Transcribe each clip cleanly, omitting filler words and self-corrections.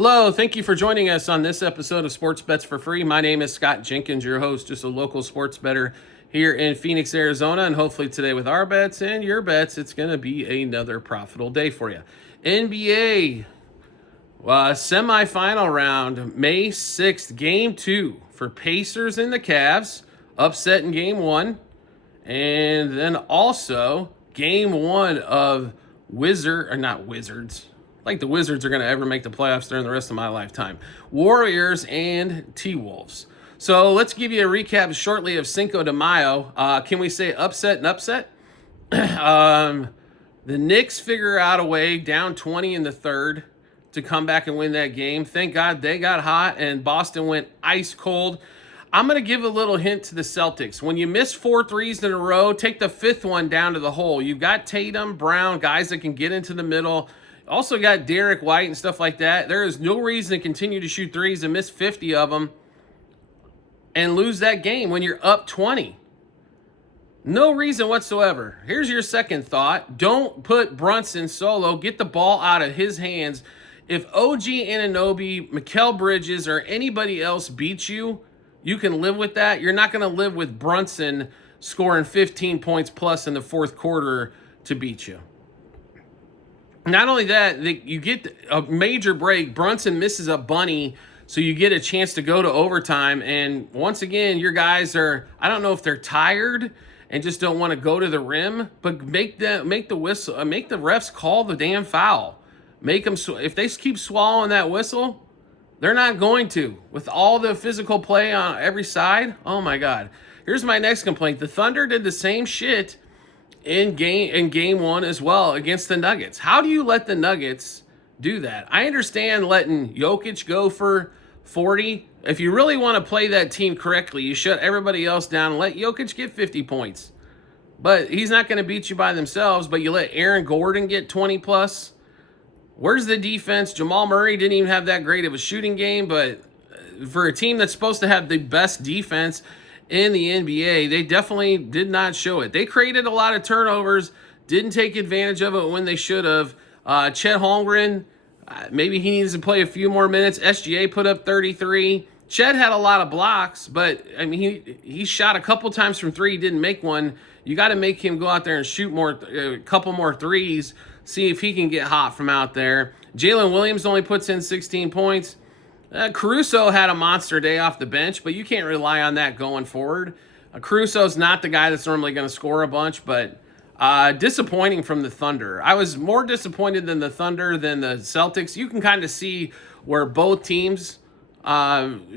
Hello, thank you for joining us on this episode of Sports Bets for Free. My name is Scott Jenkins, your host, just a local sports bettor here in Phoenix, Arizona. And hopefully today with our bets and your bets, it's going to be another profitable day for you. NBA semifinal round, May 6th, Game 2 for Pacers and the Cavs, upset in Game 1. And then also Game 1 of like the Wizards are going to ever make the playoffs during the rest of my lifetime. Warriors and T-Wolves. So let's give you a recap shortly of Cinco de Mayo. Can we say upset and upset? The Knicks figure out a way down 20 in the third to come back and win that game. Thank God they got hot and Boston went ice cold. I'm going to give a little hint to the Celtics. When you miss 4 threes in a row, take the fifth one down to the hole. You've got Tatum, Brown, guys that can get into the middle. Also got Derek White and stuff like that. There is no reason to continue to shoot threes and miss 50 of them and lose that game when you're up 20. No reason whatsoever. Here's your second thought. Don't put Brunson solo. Get the ball out of his hands. If OG Anunoby, Mikal Bridges, or anybody else beats you, you can live with that. You're not going to live with Brunson scoring 15 points plus in the fourth quarter to beat you. Not only that, you get a major break. Brunson misses a bunny, so you get a chance to go to overtime. And once again, your guys are, I don't know if they're tired and just don't want to go to the rim, but make the refs call the damn foul. Make them, if they keep swallowing that whistle, they're not going to. With all the physical play on every side, oh my God. Here's my next complaint. The Thunder did the same shit in game 1 as well against the Nuggets. How do you let the Nuggets do that? I understand letting Jokic go for 40. If you really want to play that team correctly, you shut everybody else down and let Jokic get 50 points. But he's not going to beat you by themselves, but you let Aaron Gordon get 20 plus. Where's the defense? Jamal Murray didn't even have that great of a shooting game, but for a team that's supposed to have the best defense in the NBA, they definitely did not show it. They created a lot of turnovers, didn't take advantage of it when they should have. Chet Holmgren, maybe he needs to play a few more minutes. SGA put up 33. Chet had a lot of blocks, but I mean, he shot a couple times from 3, didn't make one. You got to make him go out there and shoot a couple more threes, see if he can get hot from out there. Jalen Williams only puts in 16 points. Caruso had a monster day off the bench, but you can't rely on that going forward. Caruso's not the guy that's normally going to score a bunch, but disappointing from the Thunder. I was more disappointed than the Thunder than the Celtics. You can kind of see where both teams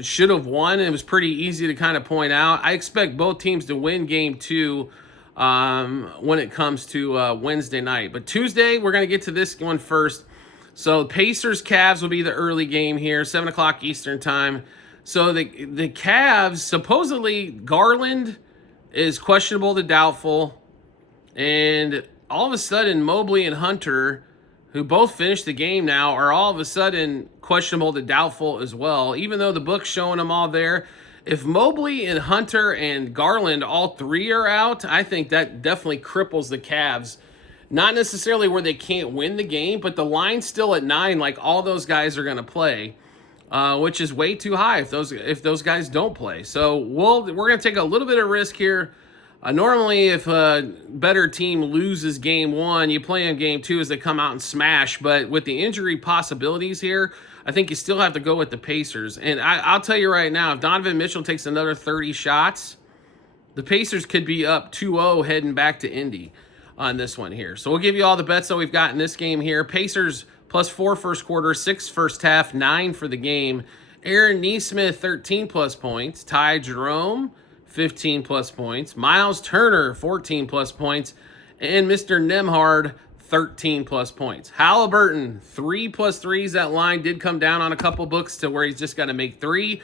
should have won. It was pretty easy to kind of point out. I expect both teams to win game 2 when it comes to Wednesday night. But Tuesday, we're going to get to this one first. So Pacers-Cavs will be the early game here, 7 o'clock Eastern time. So the Cavs, supposedly Garland is questionable to doubtful. And all of a sudden, Mobley and Hunter, who both finished the game now, are all of a sudden questionable to doubtful as well, even though the book's showing them all there. If Mobley and Hunter and Garland, all 3 are out, I think that definitely cripples the Cavs. Not necessarily where they can't win the game, but the line's still at 9, like all those guys are going to play, which is way too high if those guys don't play. So we're going to take a little bit of risk here. Normally, if a better team loses game 1, you play in game 2 as they come out and smash. But with the injury possibilities here, I think you still have to go with the Pacers. And I'll tell you right now, if Donovan Mitchell takes another 30 shots, the Pacers could be up 2-0 heading back to Indy on this one here. So we'll give you all the bets that we've got in this game here. Pacers +4 first quarter, 6 first half, 9 for the game. Aaron Nesmith, 13 plus points. Ty Jerome, 15 plus points. Miles Turner, 14 plus points. And Mr. Nembhard, 13 plus points. Halliburton, 3 plus threes. That line did come down on a couple books to where he's just got to make 3.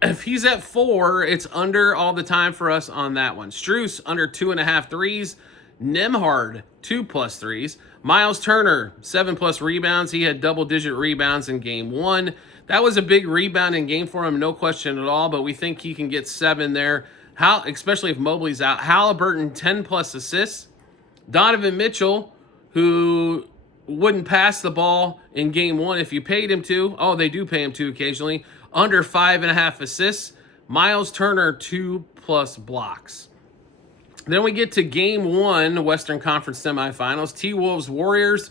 If he's at 4, it's under all the time for us on that one. Strus, under 2.5 threes. Nembhard, 2 plus threes. Miles Turner, 7 plus rebounds. He had double-digit rebounds in game 1. That was a big rebounding game for him, no question at all, but we think he can get 7 there, especially if Mobley's out. Halliburton, 10 plus assists. Donovan Mitchell, who wouldn't pass the ball in game one if you paid him to. Oh, they do pay him to occasionally. Under 5.5 assists. Miles Turner, 2+ blocks. Then we get to game one, Western Conference semifinals. T-Wolves Warriors.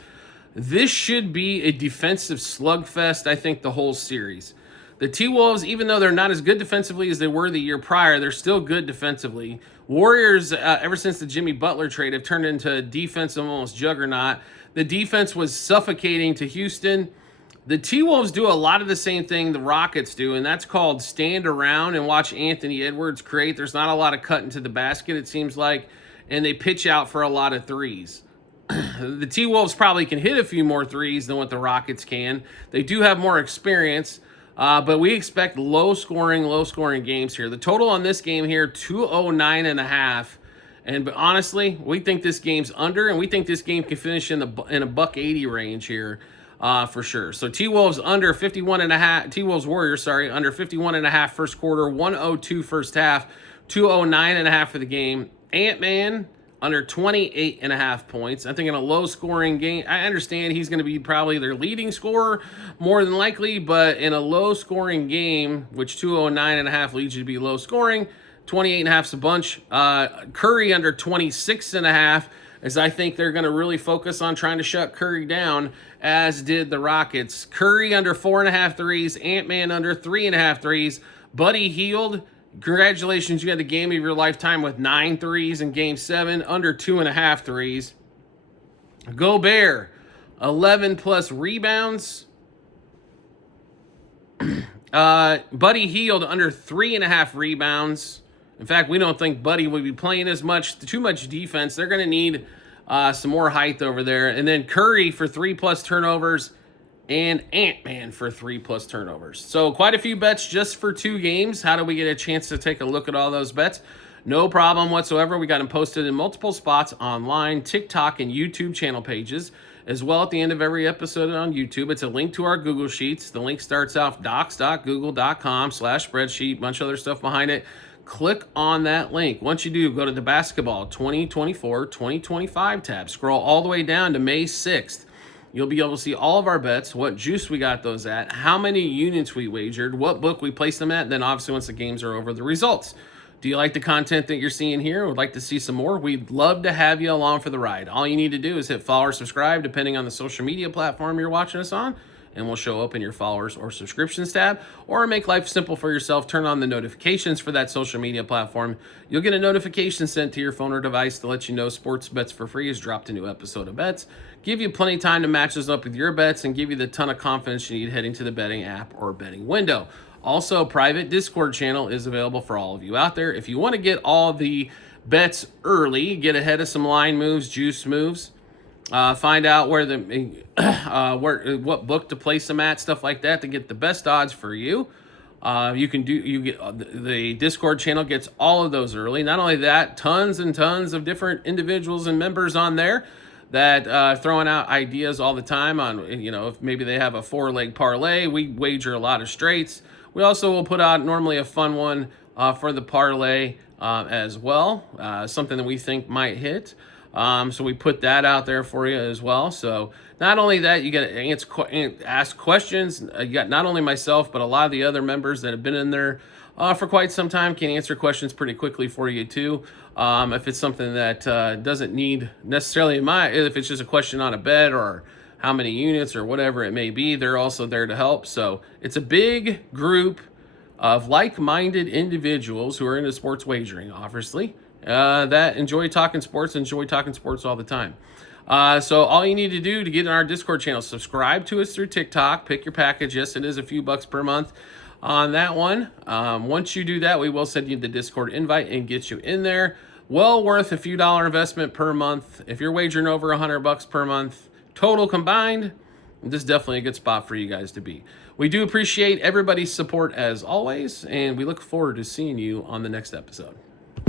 This should be a defensive slugfest, I think, the whole series. The T-Wolves, even though they're not as good defensively as they were the year prior, they're still good defensively. Warriors, ever since the Jimmy Butler trade, have turned into a defensive almost juggernaut. The defense was suffocating to Houston. The T-Wolves do a lot of the same thing the Rockets do, and that's called stand around and watch Anthony Edwards create. There's not a lot of cutting to the basket, it seems like, and they pitch out for a lot of threes. The T-Wolves probably can hit a few more threes than what the Rockets can. They do have more experience, but we expect low-scoring games here. The total on this game here, 209.5. But honestly, we think this game's under, and we think this game can finish in a $180 range here. For sure. So T-Wolves under 51.5. T-Wolves Warriors, under 51.5 first quarter, 102 first half, 209.5 for the game. Ant-Man under 28.5 points. I think in a low-scoring game, I understand he's going to be probably their leading scorer more than likely, but in a low-scoring game, which 209.5 leads you to be low-scoring, 28.5's a bunch. Curry under 26.5. As I think they're going to really focus on trying to shut Curry down, as did the Rockets. Curry under 4.5 threes, Ant-Man under 3.5 threes. Buddy Hield, congratulations, you had the game of your lifetime with 9 threes in Game 7, under 2.5 threes. Gobert, 11+ rebounds. Buddy Hield under 3.5 rebounds. In fact, we don't think Buddy will be playing too much defense. They're going to need some more height over there. And then Curry for 3+ turnovers and Ant-Man for 3+ turnovers. So quite a few bets just for 2 games. How do we get a chance to take a look at all those bets? No problem whatsoever. We got them posted in multiple spots online, TikTok, and YouTube channel pages. As well, at the end of every episode on YouTube, it's a link to our Google Sheets. The link starts off docs.google.com/spreadsheet, bunch of other stuff behind it. Click on that link. Once you do, go to the Basketball 2024-2025 tab. Scroll all the way down to May 6th. You'll be able to see all of our bets, what juice we got those at, how many units we wagered, what book we placed them at, and then obviously once the games are over, the results. Do you like the content that you're seeing here? Would like to see some more? We'd love to have you along for the ride. All you need to do is hit follow or subscribe, depending on the social media platform you're watching us on, and we'll show up in your followers or subscriptions tab. Or make life simple for yourself, turn on the notifications for that social media platform. You'll get a notification sent to your phone or device to let you know Sports Bets for Free has dropped a new episode of bets. Give you plenty of time to match those up with your bets and give you the ton of confidence you need heading to the betting app or betting window. Also, private Discord channel is available for all of you out there. If you want to get all the bets early, get ahead of some line moves, juice moves, find out where what book to place them at, stuff like that, to get the best odds for you. The Discord channel gets all of those early. Not only that, tons and tons of different individuals and members on there that throwing out ideas all the time on, if maybe they have a 4-leg parlay. We wager a lot of straights. We also will put out normally a fun one for the parlay as well, something that we think might hit. So we put that out there for you as well. So not only that, you get to ask questions. You got not only myself, but a lot of the other members that have been in there for quite some time can answer questions pretty quickly for you too. If it's something that doesn't need necessarily if it's just a question on a bet or how many units or whatever it may be, they're also there to help. So it's a big group of like-minded individuals who are into sports wagering, obviously, that enjoy talking sports all the time. So all you need to do to get in our Discord channel, subscribe to us through TikTok, pick your package. Yes, it is a few bucks per month on that one. Once you do that, we will send you the Discord invite and get you in there. Well worth a few dollar investment per month. If you're wagering over $100 per month, total combined, this is definitely a good spot for you guys to be. We do appreciate everybody's support as always, and we look forward to seeing you on the next episode.